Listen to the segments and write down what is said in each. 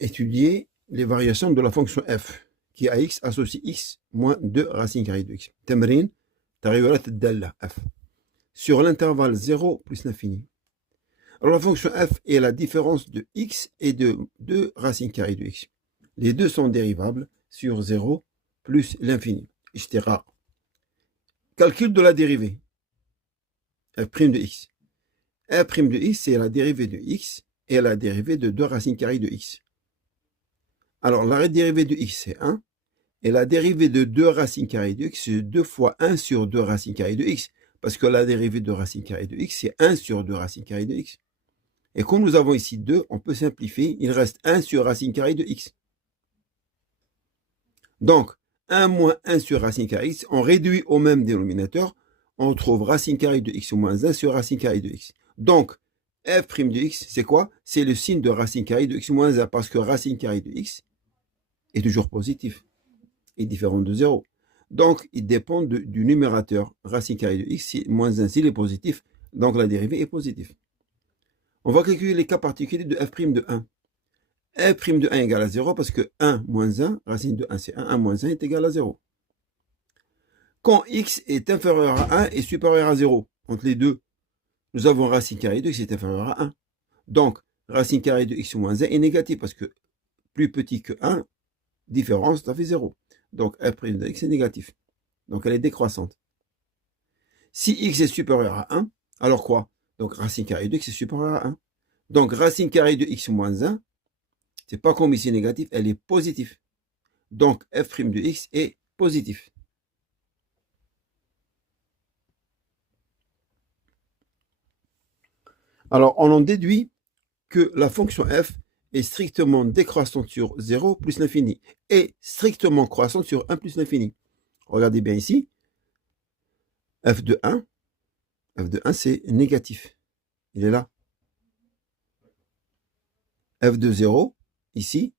étudier les variations de la fonction f qui a x associe x moins 2 racine carrée de x. تمرين تغيرات الدالة f sur l'intervalle 0 plus l'infini. Alors la fonction f est la différence de x et de 2 racine carrée de x. Les deux sont dérivables sur 0 plus l'infini. اشتقاق. Calcul de la dérivée. f' de x. f' de x, c'est la dérivée de x et la dérivée de 2 racines carrées de x. Alors, la dérivée de x, c'est 1. Et la dérivée de 2 racines carrées de x, c'est 2 fois 1 sur 2 racines carrées de x. Parce que la dérivée de racine carrée de x, c'est 1 sur 2 racines carrées de x. Et comme nous avons ici 2, on peut simplifier. Il reste 1 sur racine carrée de x. Donc, 1 moins 1 sur racine carrée de x, on réduit au même dénominateur. On trouve racine carrée de x moins 1 sur racine carrée de x. Donc, f' de x, c'est quoi? C'est le signe de racine carrée de x moins 1, parce que racine carrée de x est toujours positif et différent de 0. Donc, il dépend du numérateur. Racine carrée de x, moins 1, s'il est positif, donc la dérivée est positive. On va calculer les cas particuliers de f' de 1. f' de 1 égale à 0 parce que 1 moins 1, racine de 1 c'est 1, 1 moins 1 est égal à 0. Quand x est inférieur à 1 et supérieur à 0, entre les deux, nous avons racine carrée de x est inférieur à 1. Donc, racine carrée de x moins 1 est négative parce que plus petit que 1, différence, ça fait 0. Donc, f' de x est négatif. Donc, elle est décroissante. Si x est supérieur à 1, alors quoi? Donc, racine carrée de x est supérieure à 1. Donc, racine carrée de x moins 1, c'est pas comme ici négatif, elle est positive. Donc, f' de x est positif. Alors, on en déduit que la fonction f est strictement décroissante sur 0 plus l'infini et strictement croissante sur 1 plus l'infini. Regardez bien ici. f de 1, c'est négatif. Il est là. f de 0, ici,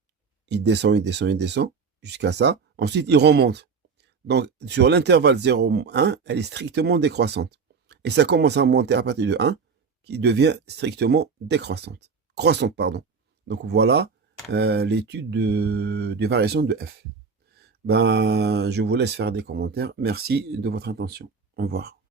il descend, il descend, il descend, jusqu'à ça. Ensuite, il remonte. Donc, sur l'intervalle 0,1, elle est strictement décroissante. Et ça commence à monter à partir de 1, qui devient strictement décroissante. Croissante, pardon. Donc, voilà l'étude des variations de f. Ben, je vous laisse faire des commentaires. Merci de votre attention. Au revoir.